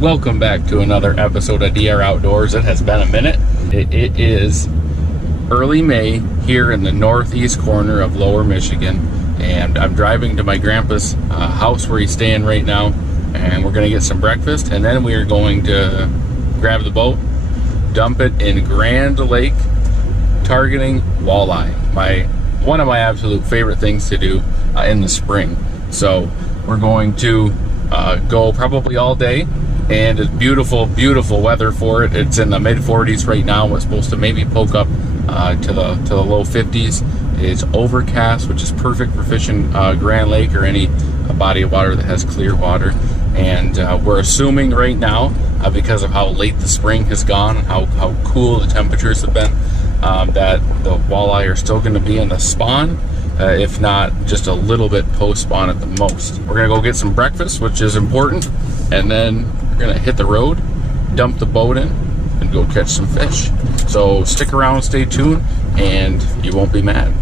Welcome back to another episode of DR Outdoors. It has been a minute. It is early May here in the northeast corner of Lower Michigan, and I'm driving to my grandpa's house where he's staying right now, and we're going to get some breakfast, and then we are going to grab the boat, dump it in Grand Lake, targeting walleye. One of my absolute favorite things to do in the spring. So we're going to go probably all day, and it's beautiful weather for it. It's in the mid 40s right now. It's supposed to maybe poke up to the low 50s. It's overcast, which is perfect for fishing Grand Lake or any body of water that has clear water. And we're assuming right now, because of how late the spring has gone and how cool the temperatures have been, that the walleye are still going to be in the spawn, if not just a little bit post-spawn at the most. We're going to go get some breakfast, which is important, and then we're going to hit the road, dump the boat in, and go catch some fish. So stick around, stay tuned, and you won't be mad.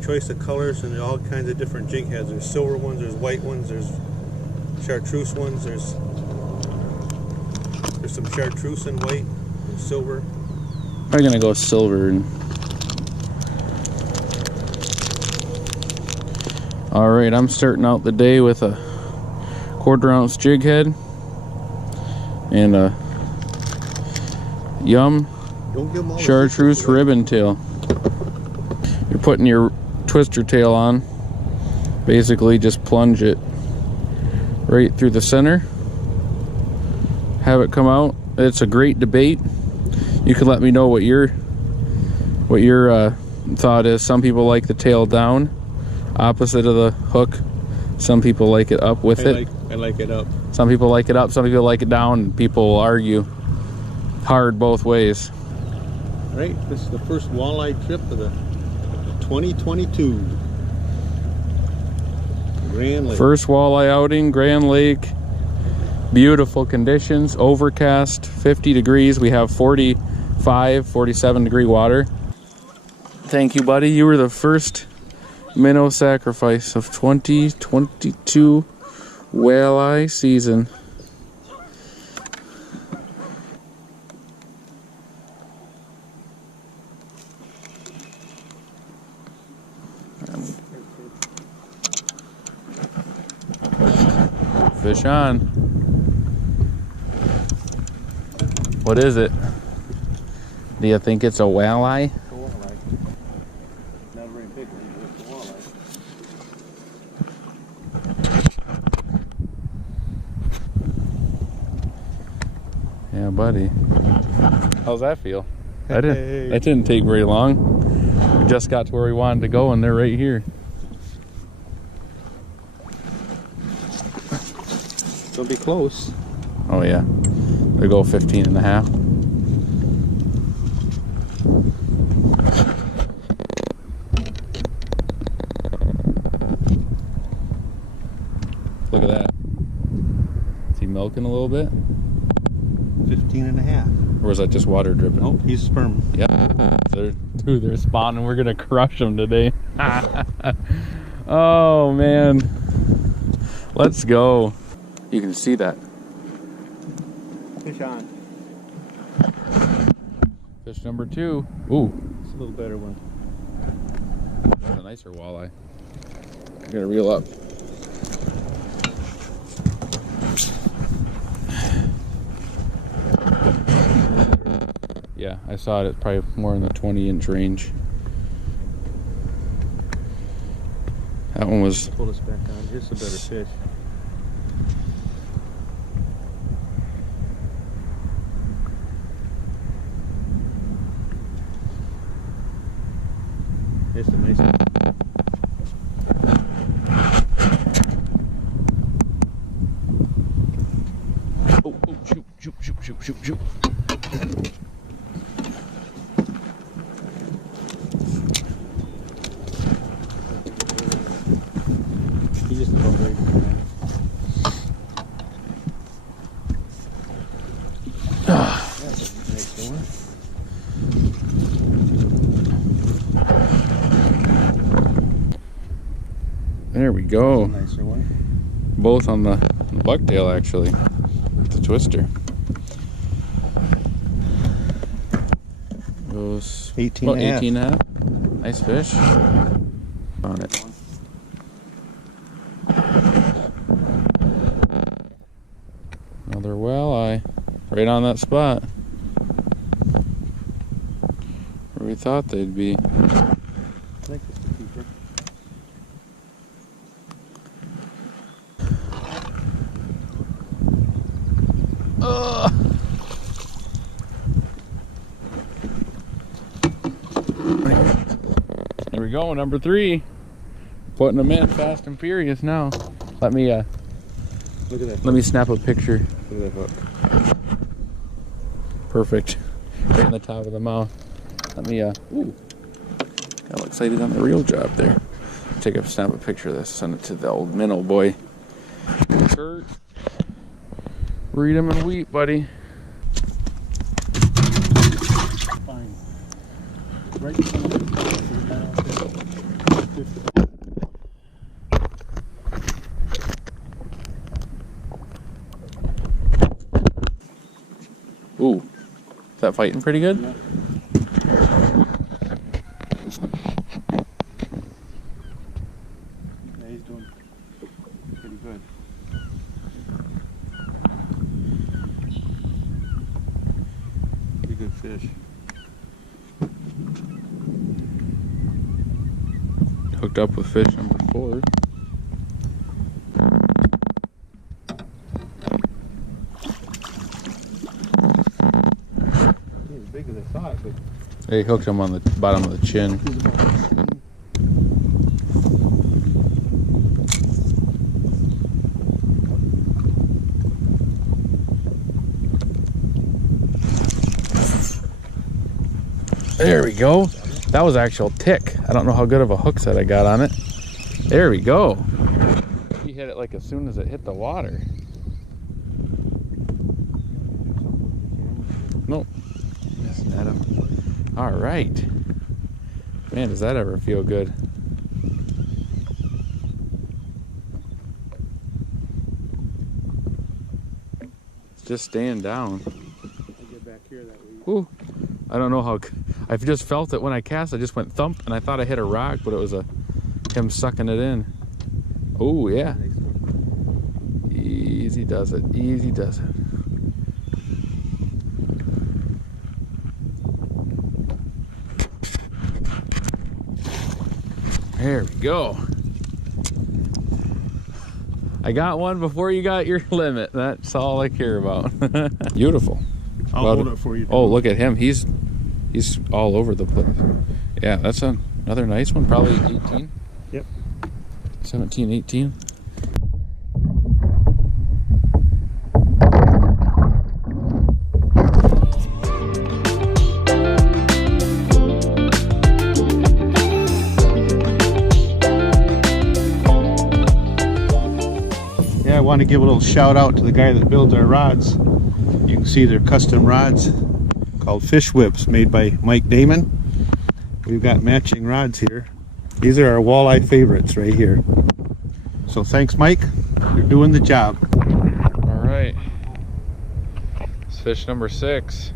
Choice of colors and all kinds of different jig heads. There's silver ones, there's white ones, there's chartreuse ones, there's some chartreuse in white and silver. I'm gonna go silver. All right, I'm starting out the day with a 1/4 ounce jig head and a chartreuse ribbon tail. You're putting your twister tail on, basically just plunge it right through the center, have it come out. It's a great debate. You can let me know what your thought is. Some people like the tail down, opposite of the hook. Some people like it up with it. I like it up. Some people like it up, some people like it down, and people will argue hard both ways. All right, this is the first walleye trip of the 2022 Grand Lake. First walleye outing, Grand Lake. Beautiful conditions, overcast, 50 degrees. We have 45, 47 degree water. Thank you, buddy. You were the first minnow sacrifice of 2022 walleye season. Fish on. What is it? Do you think it's a walleye? It's a walleye. Not a very big one, but it's a walleye. Yeah, buddy. How's that feel? That didn't take very long. We just got to where we wanted to go, and they're right here. They'll be close. Oh yeah, they go 15.5. Look at that. Is he milking a little bit? 15.5. Or is that just water dripping? Nope, he's sperm. Yeah. They're spawning. We're gonna crush them today. Oh man. Let's go. You can see that. Fish on. Fish number 2. Ooh. It's a little better one. That's a nicer walleye. I gotta reel up. Yeah, I saw it. It's probably more in the 20-inch range. That one was... Pull this back on. Here's a better fish. It's a nice one. Oh, shoot. There we go. Nicer one. Both on the bucktail, actually. It's a twister. Goes 18 and a half. 18 and a half. Nice fish. On it. Another walleye. Right on that spot. Where we thought they'd be. I think it's the keeper. Ugh. There we go, number 3. Putting them in fast and furious now. Let me Look at that. let me snap a picture. Look at that hook. Perfect. Right in the top of the mouth. Let me ooh. Got all excited on the real job there. Snap a picture of this, send it to the old minnow boy. Kurt. Read him and weep, buddy. Fine. Right in front of the Ooh. Is that fighting pretty good? Yeah. Yeah, he's doing pretty good. Pretty good fish. Hooked up with fish number 4. He's bigger than I thought, but They hooked him on the bottom of the chin. he's about There we go. That was actual tick. I don't know how good of a hook set I got on it. There we go. He hit it like as soon as it hit the water. Nope. Just net him. All right. Man, does that ever feel good? It's just staying down. I get back here that way. Ooh. I don't know how. I just felt it when I cast. I just went thump, and I thought I hit a rock, but it was him sucking it in. Oh yeah. Nice one. Easy does it. Easy does it. There we go. I got one before you got your limit. That's all I care about. Beautiful. I'll hold it for you. Oh, look at him. He's all over the place. Yeah, that's another nice one. Probably 18. Yep. 17, 18. Yeah, I want to give a little shout out to the guy that builds our rods. You can see they're custom rods called Fish Whips, made by Mike Damon. We've got matching rods here. These are our walleye favorites right here. So thanks, Mike. You're doing the job. All right. It's fish number 6.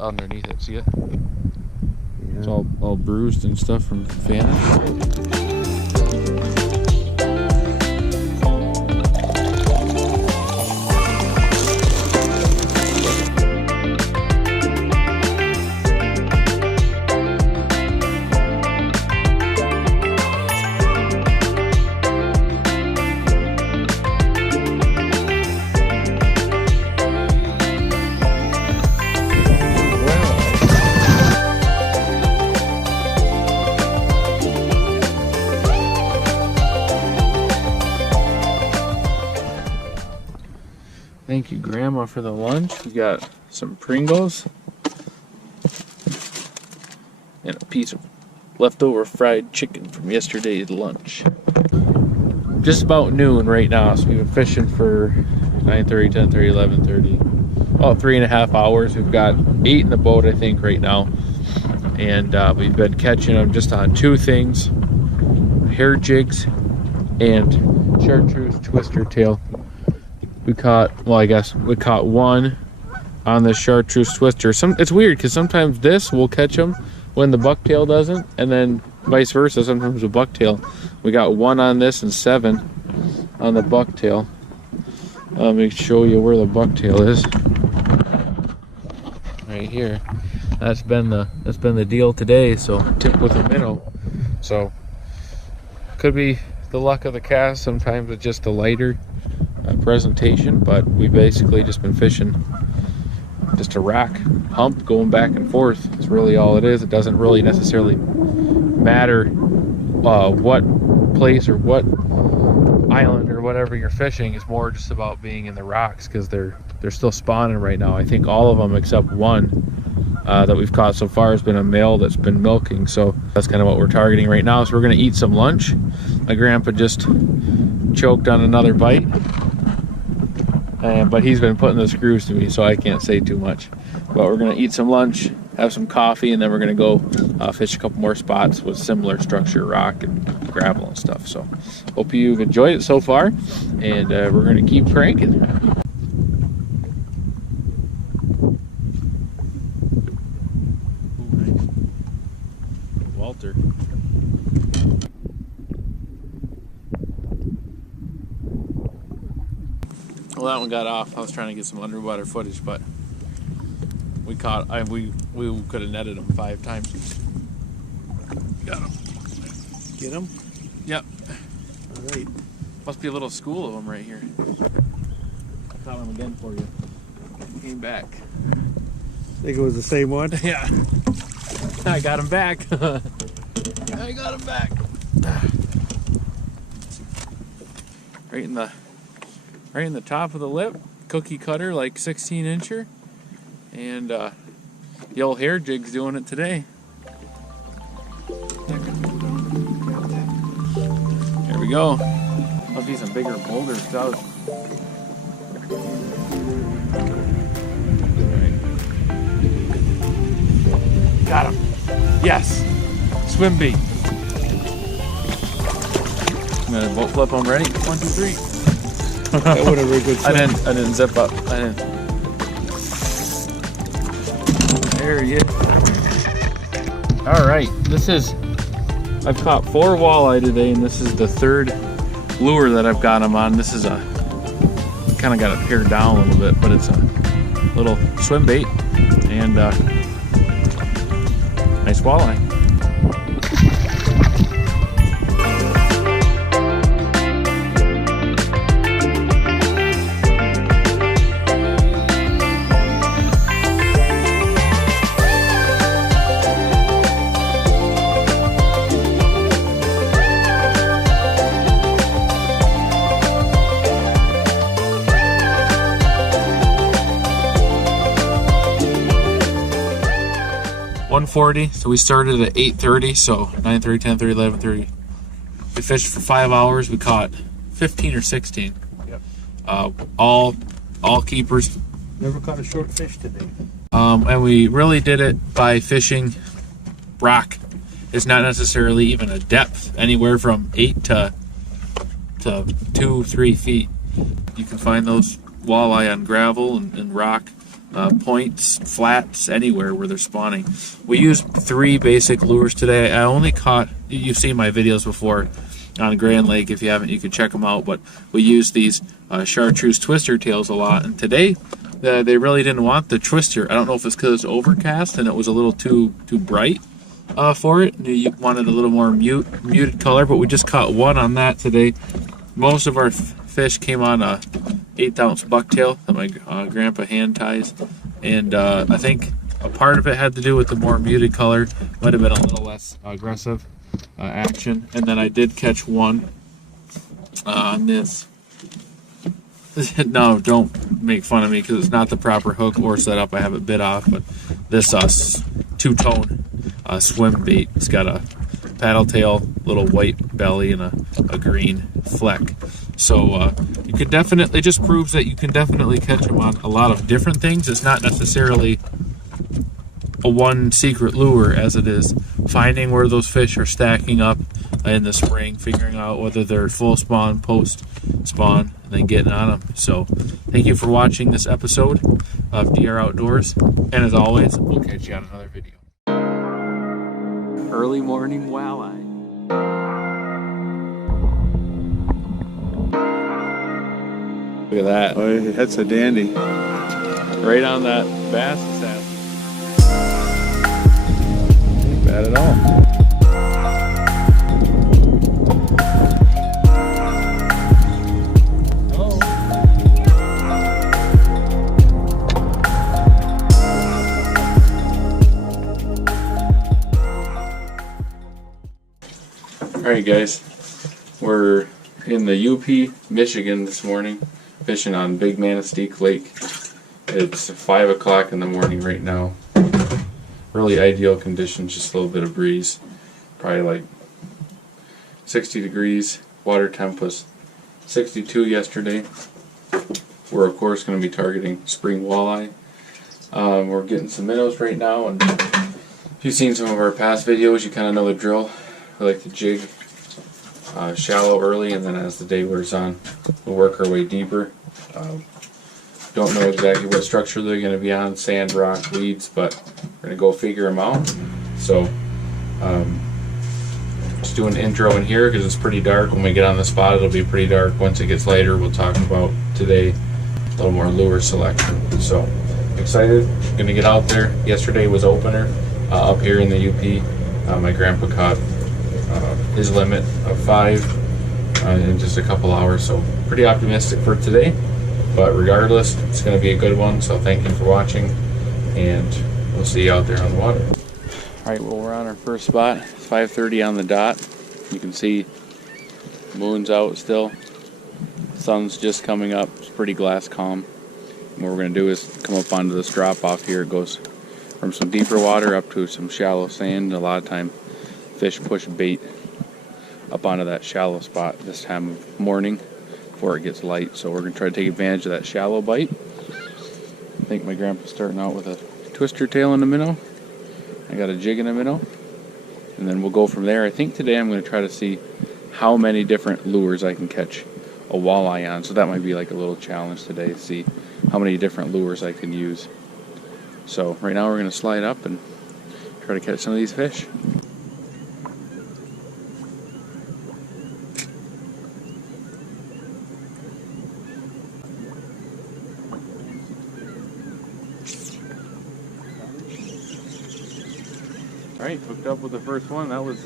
Underneath it, see it? It's all bruised and stuff from fanning. Thank you, Grandma, for the lunch. We got some Pringles and a piece of leftover fried chicken from yesterday's lunch. Just about noon right now, so we've been fishing for 9:30, 10:30, 11:30. About 3.5 hours. We've got 8 in the boat, I think, right now. and we've been catching them just on two things: hair jigs and chartreuse twister tail. We caught, well, I guess we caught one on the chartreuse twister. It's weird because sometimes this will catch them when the bucktail doesn't, and then vice versa. Sometimes with bucktail, we got one on this and 7 on the bucktail. Let me show you where the bucktail is. Right here. That's been the deal today. So tip with a minnow. So could be the luck of the cast. Sometimes it's just the lighter presentation, but we basically just been fishing just a rock hump going back and forth. It's really all it is. It doesn't really necessarily matter what place or what island or whatever you're fishing. It's more just about being in the rocks, because they're still spawning right now. I think all of them except one that we've caught so far has been a male that's been milking. So that's kind of what we're targeting right now. So we're going to eat some lunch. My grandpa just choked on another bite, but he's been putting the screws to me, so I can't say too much. But we're going to eat some lunch, have some coffee, and then we're going to go fish a couple more spots with similar structure, rock and gravel and stuff. So hope you've enjoyed it so far, and we're going to keep cranking. Walter. Well, that one got off. I was trying to get some underwater footage, but we caught. We could have netted him 5 times. Got him. Get him? Yep. All right. Must be a little school of them right here. I caught him again for you. Came back. Think it was the same one? Yeah. I got him back. I got him back. Right in the top of the lip, cookie cutter, like 16-incher, and the old hair jig's doing it today. There we go. Must be some bigger boulders out. Got him. Yes. Swim bait. I'm gonna boat flip them. Ready? 1, 2, 3. That would have been a good swim. I didn't zip up. There he is. All right, I've caught 4 walleye today, and this is the 3rd lure that I've got them on. This is kind of got it pared down a little bit, but it's a little swim bait, and nice walleye. .140, so we started at 8:30, so 9:30, 10:30, 11:30. We fished for 5 hours. We caught 15 or 16. Yep. All keepers. Never caught a short fish today. And we really did it by fishing rock. It's not necessarily even a depth, anywhere from 8 to 2-3 feet. You can find those walleye on gravel and rock. Points, flats, anywhere where they're spawning. We used 3 basic lures today. I only caught, you've seen my videos before on Grand Lake. If you haven't, you can check them out. But we used these chartreuse twister tails a lot. And today, they really didn't want the twister. I don't know if it's because it's overcast and it was a little too bright for it. You wanted a little more muted color, but we just caught 1 on that today. Most of our fish came on a 1/8 ounce bucktail that my grandpa hand ties, and I think a part of it had to do with the more muted color. Might have been a little less aggressive action. And then I did catch 1 on this. No, don't make fun of me, because it's not the proper hook or setup. I have it bit off, but this 2-tone swim bait. It's got a paddle tail, little white belly, and a green fleck. So you can definitely, it just proves that you can definitely catch them on a lot of different things. It's not necessarily a one secret lure as it is finding where those fish are stacking up in the spring, figuring out whether they're full spawn, post spawn, and then getting on them. So thank you for watching this episode of DR Outdoors, and as always, we'll catch you on another video. Early morning walleye. Look at that. Oh, that's a dandy. Right on that bass sass. Ain't bad at all. Alright guys, we're in the UP, Michigan this morning, fishing on Big Manistique Lake. It's 5 o'clock in the morning right now. Really ideal conditions, just a little bit of breeze. Probably like 60 degrees. Water temp was 62 yesterday. We're of course going to be targeting spring walleye. We're getting some minnows right now, and if you've seen some of our past videos, you kind of know the drill. We like to jig shallow early, and then as the day wears on, we'll work our way deeper. Don't know exactly what structure they're going to be on, sand, rock, weeds, but we're going to go figure them out. So just doing an intro in here because it's pretty dark. When we get on the spot, it'll be pretty dark. Once it gets lighter, we'll talk about today a little more lure selection. So excited, going to get out there. Yesterday was opener up here in the UP. My grandpa caught his limit of 5 in just a couple hours, so pretty optimistic for today. But regardless, it's going to be a good one, so thank you for watching, and we'll see you out there on the water. Alright, well, we're on our first spot. It's 5:30 on the dot. You can see the moon's out still. Sun's just coming up. It's pretty glass calm. And what we're going to do is come up onto this drop off here. It goes from some deeper water up to some shallow sand. A lot of time fish push bait up onto that shallow spot this time of morning before it gets light, so we're going to try to take advantage of that shallow bite. I think my grandpa's starting out with a twister tail in a minnow. I got a jig in a minnow, and then we'll go from there. I think today I'm going to try to see how many different lures I can catch a walleye on, so that might be like a little challenge today to see how many different lures I can use. So right now we're going to slide up and try to catch some of these fish. Alright, hooked up with the first one. That was,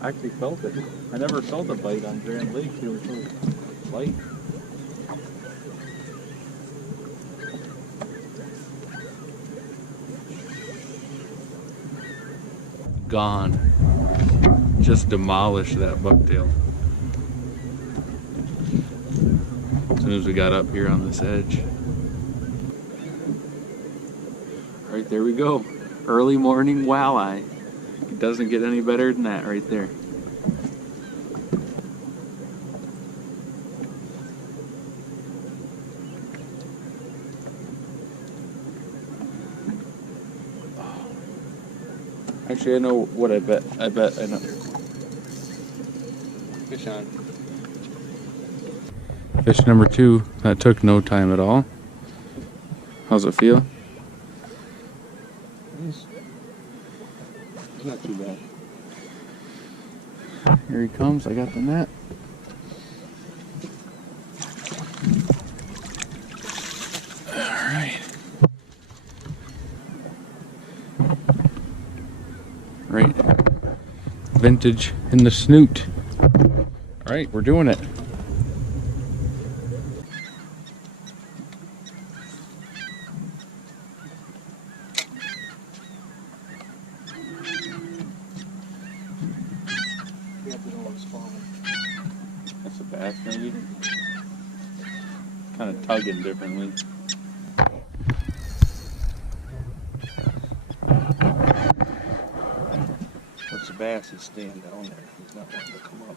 I actually felt it. I never felt a bite on Grand Lake. It was so light. Gone. Just demolished that bucktail. As soon as we got up here on this edge. Alright, there we go. Early morning walleye. It doesn't get any better than that right there. Actually, I know what I bet. I know. Fish on. Fish number 2. That took no time at all. How's it feel? It's not too bad. Here he comes. I got the net. Alright. Right. Vintage in the snoot. Alright, we're doing it. That's a bass maybe. Kind of tugging differently. What's the bass is staying down there. He's not wanting to come up.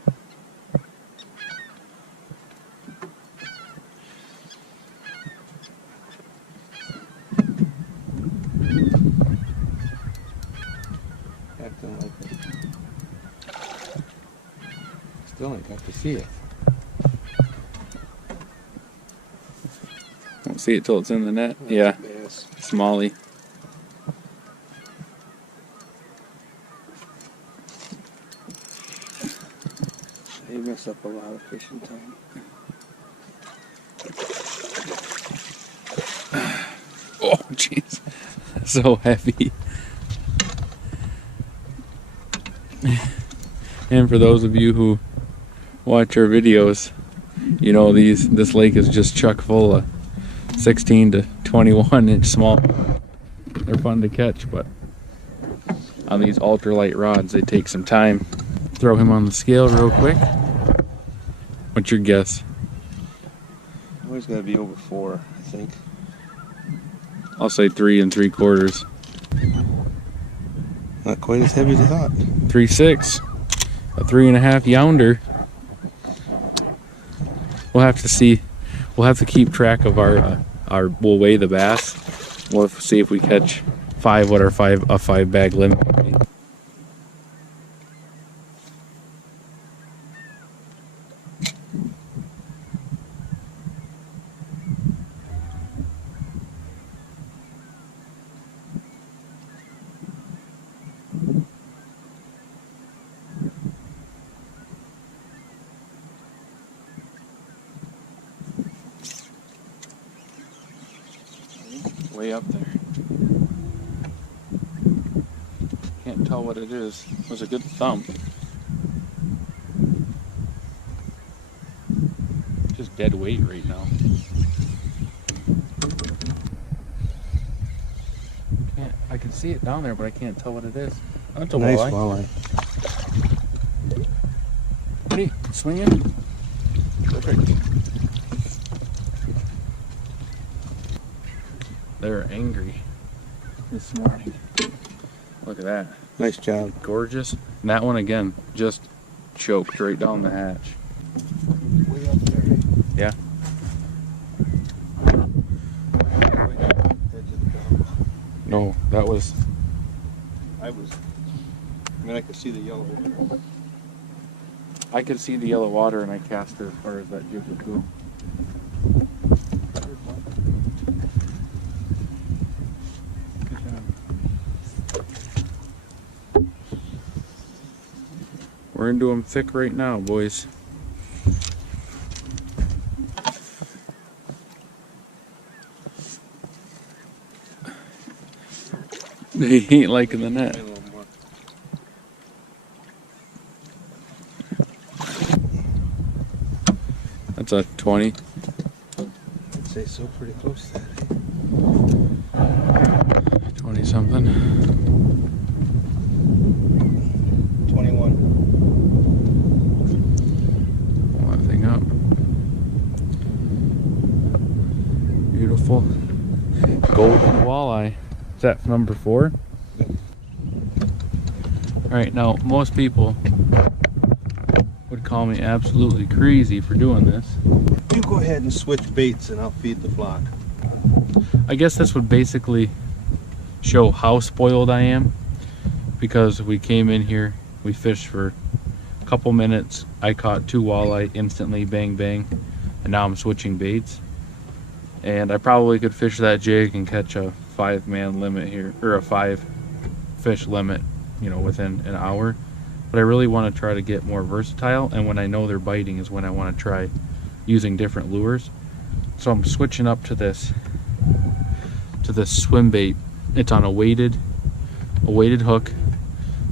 Still ain't got to see it. Won't see it till it's in the net. Yeah, Bass. smallie. They mess up a lot of fishing time. Oh, jeez. So heavy. And for those of you who watch our videos, you know this lake is just chock full of 16 to 21 inch small. They're fun to catch, but on these ultralight rods, they take some time. Throw him on the scale real quick. What's your guess? Always got to be over 4, I think. I'll say 3 3/4. Not quite as heavy as I thought. 3.6, a 3.5 younder. We'll have to see. We'll have to keep track of our. We'll weigh the bass. We'll see if we catch 5. What our 5 bag limit would be. Way up there. Can't tell what it is. It was a good thump. Just dead weight right now. I can see it down there, but I can't tell what it is. That's a Nice walleye. walleye. Hey, swinging. Perfect. They're angry this morning. Look at that. Nice job. Gorgeous. And that one again, just choked right down the hatch. Way up there. Yeah. No, that was. I mean, I could see the yellow water. I could see the yellow water and I cast her as far as that jig would go. We're into them thick right now, boys. They ain't liking the net. That's a 20. I'd say so, pretty close to that. 20 something. 21. Pull that thing up. Beautiful. Golden walleye. Is that number 4? Yep. Alright, now most people would call me absolutely crazy for doing this. You go ahead and switch baits and I'll feed the flock. I guess this would basically show how spoiled I am, because we came in here, we fished for a couple minutes, I caught 2 walleye instantly, bang bang, and now I'm switching baits. And I probably could fish that jig and catch a 5-man limit here, or a 5 fish limit, you know, within an hour. But I really want to try to get more versatile, and when I know they're biting is when I want to try using different lures. So I'm switching up to this swim bait. It's on a weighted hook,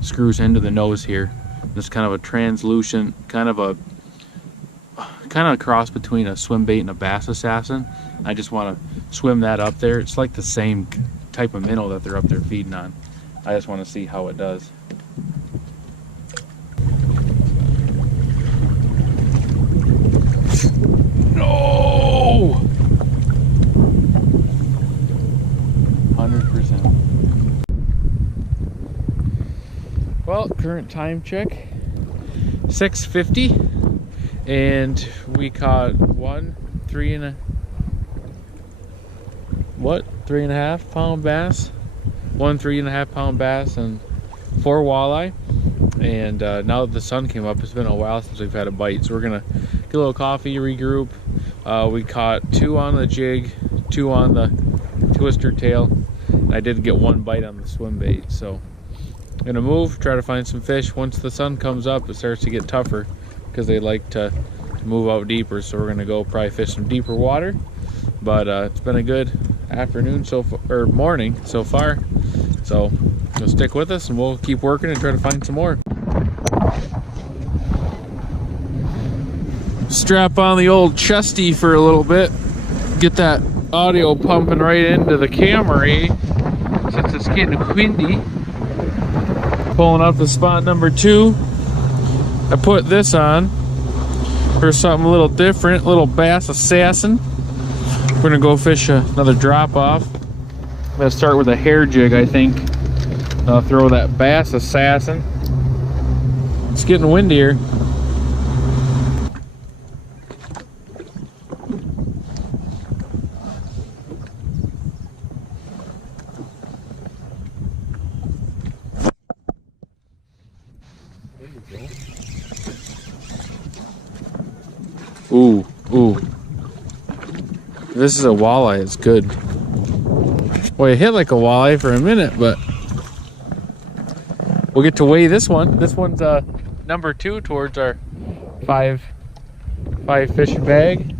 screws into the nose here. It's kind of a translucent, kind of a cross between a swim bait and a bass assassin. I just want to swim that up there. It's like the same type of minnow that they're up there feeding on. I just want to see how it does. No! 100%. Well, current time check, 6:50, and we caught 3.5 pound bass, 1 3.5 pound bass, and 4 walleye. And now that the sun came up, it's been a while since we've had a bite, so we're gonna get a little coffee, regroup. We caught 2 on the jig, 2 on the twister tail, and I did get 1 bite on the swim bait. So I'm gonna move, try to find some fish. Once the sun comes up, it starts to get tougher because they like to move out deeper, so we're gonna go probably fish some deeper water. But it's been a good afternoon or morning so far, so you'll stick with us and we'll keep working and try to find some more. Strap on the old chesty for a little bit, get that audio pumping right into the camera since it's getting windy. Pulling up to spot number 2. I put this on for something a little different, little bass assassin. We're gonna go fish another drop off. I'm gonna start with a hair jig, I think. I'll throw that bass assassin. It's getting windier. Ooh, ooh. This is a walleye, it's good. Well, it hit like a walleye for a minute, but we'll get to weigh this one. This one's number 2 towards our 5 fish bag.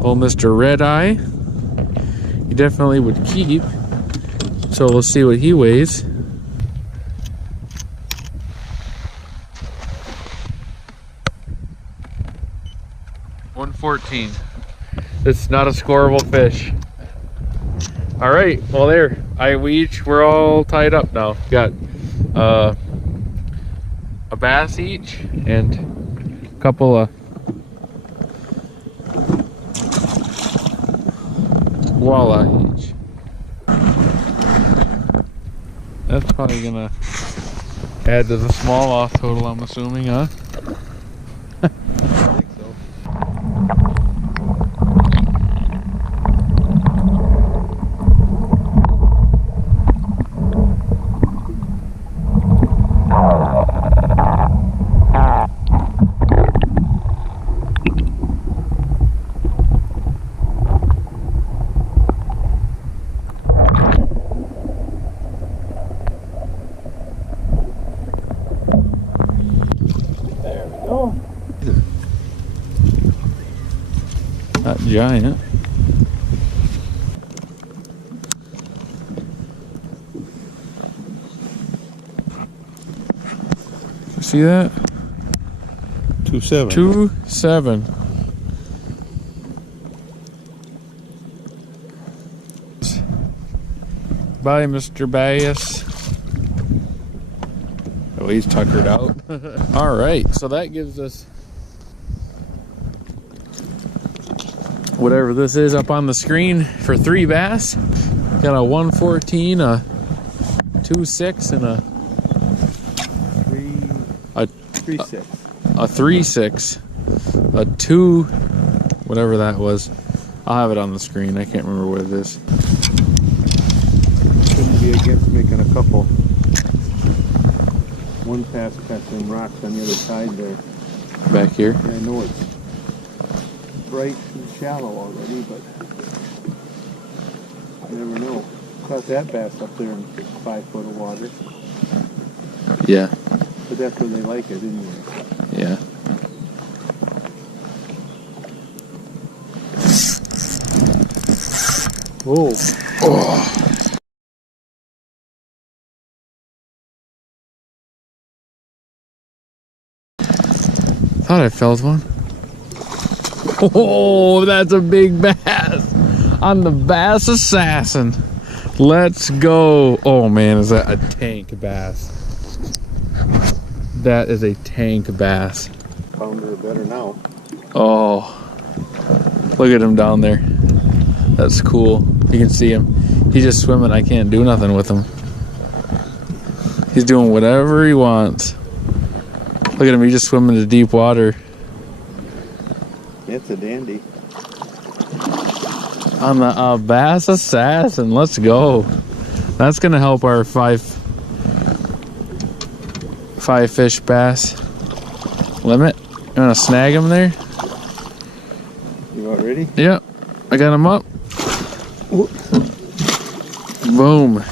Old Mr. Red Eye. He definitely would keep. So we'll see what he weighs. $114. It's not a scoreable fish. All right, well there. We're all tied up now. Got a bass each and a couple of walleye each. That's probably gonna add to the smallmouth total, I'm assuming, huh? I think so. Not giant. See that? 2.7. 2.7. Bye, Mr. Bass. Oh, he's tuckered out. All right, so that gives us whatever this is up on the screen for 3 bass. Got a 114, a 2.6, and a 3.6. A 3.6, a 2, whatever that was. I'll have it on the screen. I can't remember what it is. Shouldn't be against making a couple. One pass got some rocks on the other side there. Back here? Yeah, I know it's bright and shallow already, but you never know. Caught that bass up there in 5 foot of water. Yeah. But that's where they like it, anyway. Yeah. Whoa. Oh. Thought I felt one. Oh, that's a big bass on the Bass Assassin. Let's go. Oh man, is that a tank bass? That is a tank bass. Pounder better now. Oh, look at him down there. That's cool. You can see him. He's just swimming. I can't do nothing with him. He's doing whatever he wants. Look at him. He's just swimming to deep water. Can't That's a dandy. On the bass assassin. Let's go. That's gonna help our five fish bass limit. You wanna snag him there? You about ready? Yep. I got him up. Whoop. Boom.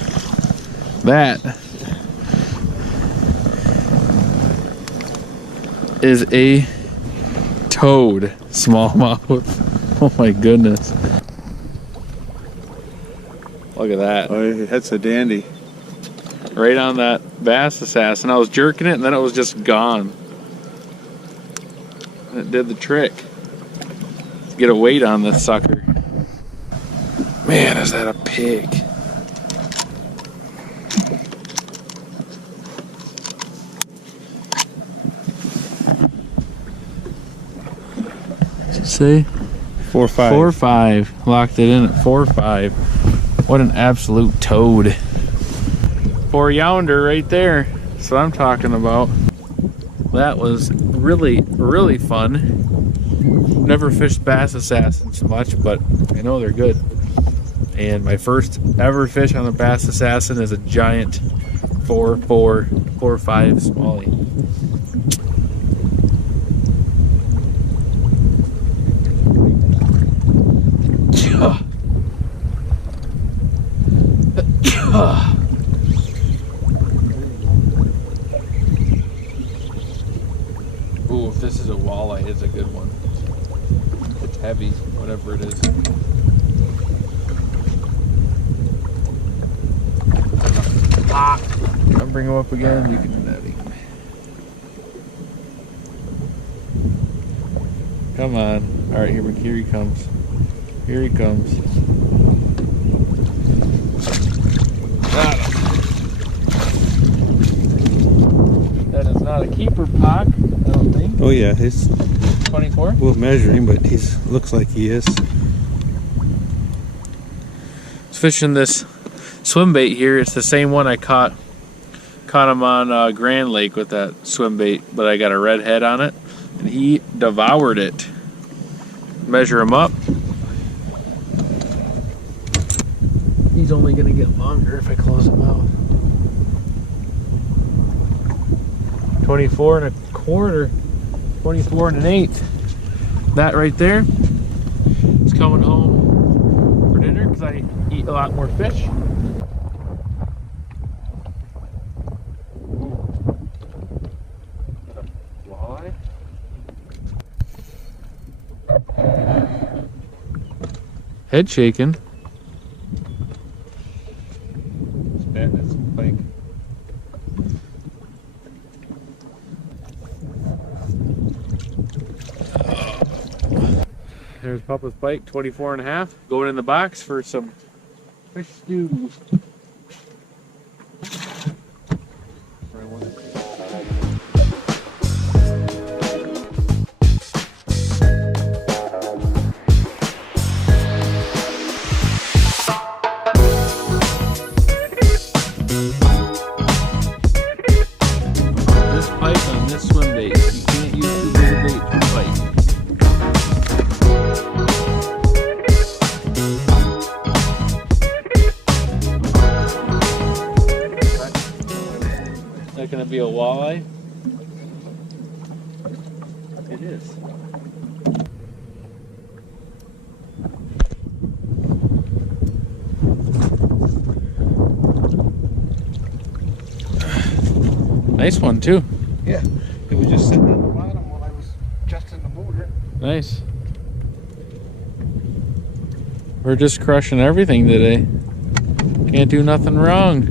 That is a toad smallmouth. Oh my goodness. Look at that. Oh, that's a dandy. Right on that bass assassin. I was jerking it and then it was just gone. It did the trick. Let's get a weight on this sucker. Man, is that a pig? Say 4.5. 4.5. Locked it in at 4.5. What an absolute toad. 4 younder right there. That's what I'm talking about. That was really, really fun. Never fished bass assassins much, but I know they're good. And my first ever fish on a bass assassin is a giant 4.5 smallie. Ooh, if this is a walleye, it's a good one. It's heavy, whatever it is. Ah! I'll bring him up again. You can do that again. Come on. Alright, here he comes. Here he comes. Got him. That is not a keeper pock, I don't think. Oh yeah, he's 24? We'll measure him, but he's looks like he is. I was fishing this swim bait here. It's the same one I caught him on Grand Lake with that swim bait, but I got a red head on it, and he devoured it. Measure him up. He's only gonna get longer if I close him out. 24 and a quarter, 24 and an eighth. That right there is coming home for dinner because I eat a lot more fish. Walleye. Head shaking. That's like there's Papa's pike, 24 and a half. Going in the box for some fish stew. This pike on this swim bait, you can't use too big a bait to pike. Is that gonna be a walleye? It is. Nice one too. Yeah, it was just sitting on the bottom while I was adjusting the motor. Nice. We're just crushing everything today. Can't do nothing wrong.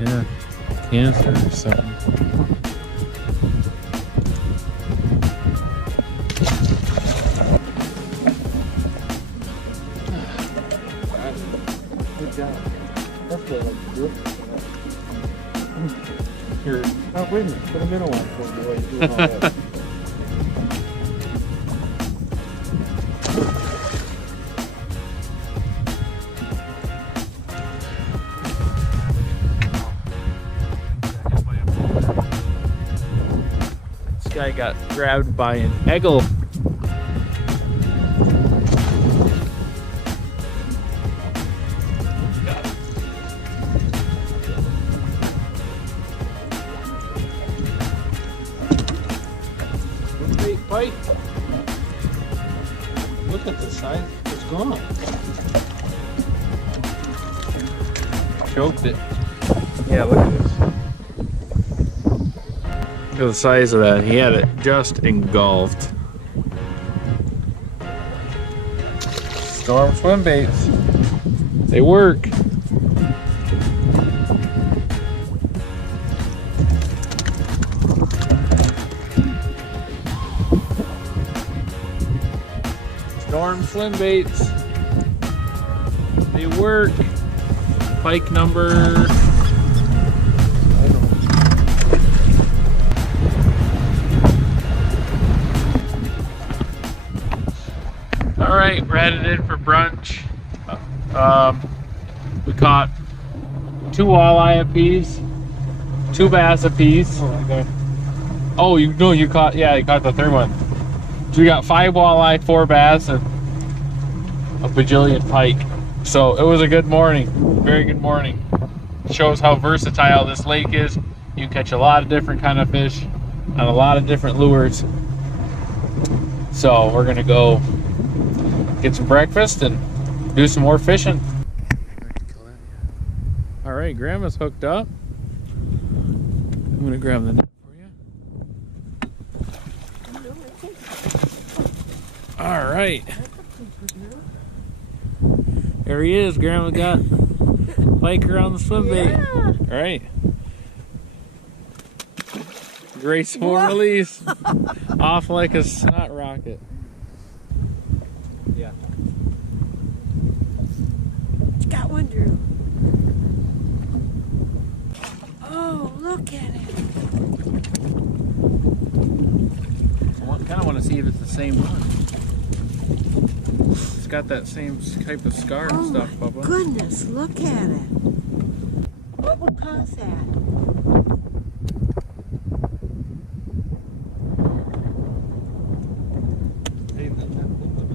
Yeah, cancer or something. Good job. That's good. Here. Oh, wait a minute. Put a minnow on for me while you're doing all that. This guy got grabbed by an eagle. Bite. Look at the size. It's gone. Choked it. Yeah, look at this. Look at the size of that. He had it just engulfed. Storm swim baits. They work. Storm swim baits. They work. Pike number. All right, we're headed in for brunch. We caught 2 walleye apiece, 2 bass apiece. Oh, you caught, yeah, you caught the third one. So we got 5 walleye, 4 bass, and a bajillion pike. So it was a good morning, very good morning. Shows how versatile this lake is. You can catch a lot of different kind of fish on a lot of different lures. So we're gonna go get some breakfast and do some more fishing. All right, Grandma's hooked up. I'm gonna grab the net for you. All right. There he is. Grandma got Piker on the swim bait. All right. Graceful release. Off like a snot rocket. Yeah. Got one, Drew. Oh, look at it. I kind of want to see if it's the same one. It's got that same type of scar and stuff, Bubba. Goodness, look at it. What would cause that?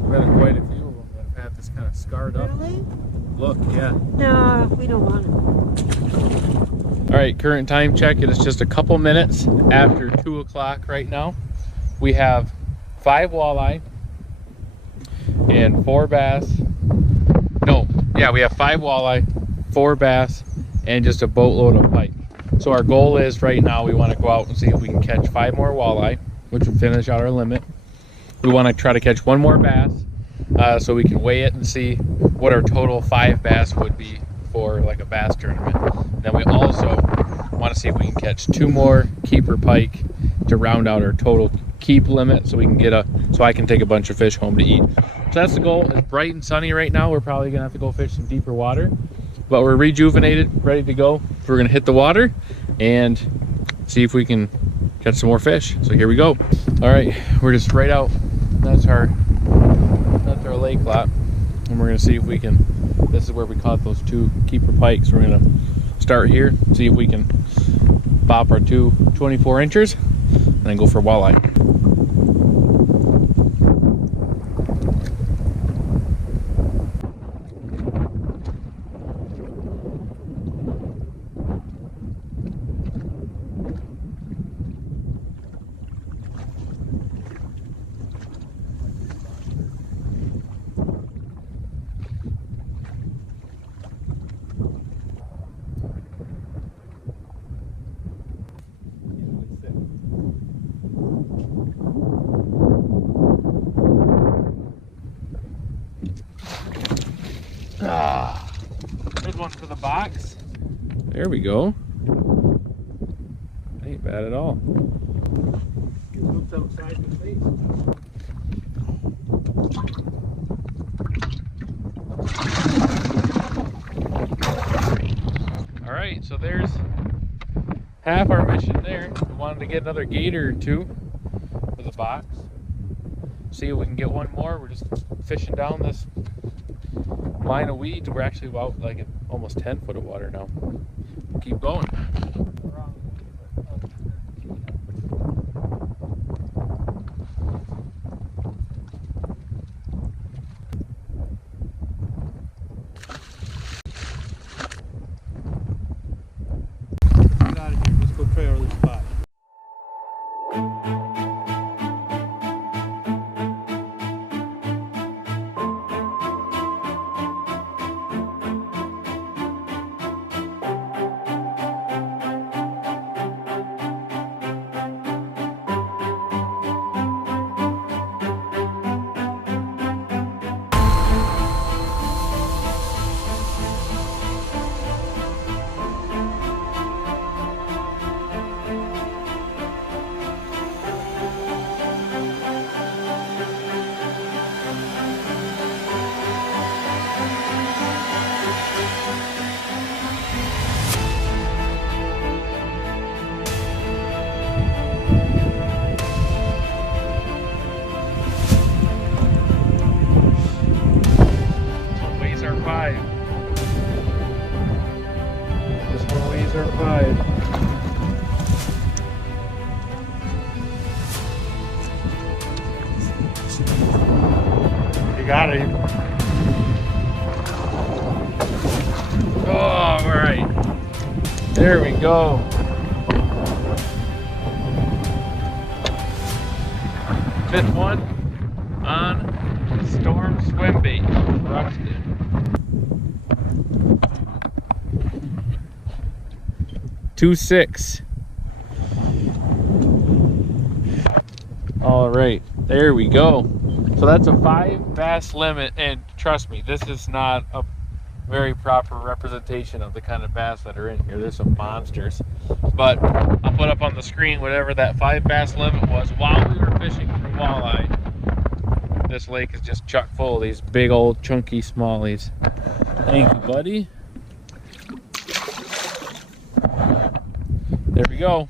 I've had quite a few of them that have had this kind of scarred up. Really? Look, yeah. No, we don't want it. All right, current time check. It is just a couple minutes after 2 o'clock right now. We have 5 walleye and 4 bass. No, yeah, we have 5 walleye, 4 bass, and just a boatload of pike. So our goal is right now we want to go out and see if we can catch 5 more walleye, which would finish out our limit. We want to try to catch 1 more bass so we can weigh it and see what our total 5 bass would be for like a bass tournament. And then we also want to see if we can catch 2 more keeper pike to round out our total keep limit so we can get so I can take a bunch of fish home to eat. So that's the goal. It's bright and sunny right now. We're probably gonna have to go fish some deeper water, but we're rejuvenated, ready to go. We're gonna hit the water and see if we can catch some more fish. So here we go. All right, we're just right out. That's our lake lot, and we're gonna see if we can. This is where we caught those 2 keeper pikes. We're gonna start here, see if we can pop our 2 24 inchers, and then go for walleye. Good one for the box. There we go. Ain't bad at all. It looks outside the face. All right, so there's half our mission there. We wanted to get another gator or two for the box. See if we can get one more. We're just fishing down this line of weeds. We're actually about like at almost 10 foot of water now. We'll keep going. Get out of here. Let's go try our other spot. You got it. Oh, all right. There we go. Fifth one on storm swim bait. Rusted. $2.6. All right, there we go. So that's a 5 bass limit, and trust me, this is not a very proper representation of the kind of bass that are in here. There's some monsters, but I'll put up on the screen whatever that 5 bass limit was while we were fishing for walleye. This lake is just chock full of these big old chunky smallies. Thank you, buddy. There we go.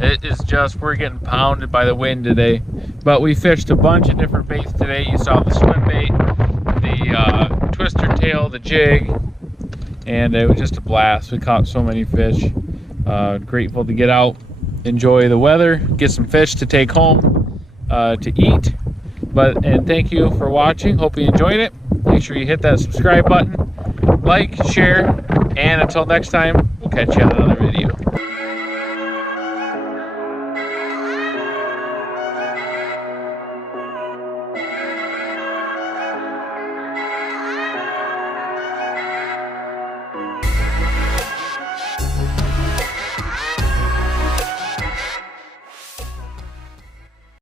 It is just, we're getting pounded by the wind today. But we fished a bunch of different baits today. You saw the swim bait, the twister tail, the jig, and it was just a blast. We caught so many fish. Grateful to get out, enjoy the weather, get some fish to take home to eat. And thank you for watching. Hope you enjoyed it. Make sure you hit that subscribe button, like, share, and until next time, we'll catch you on another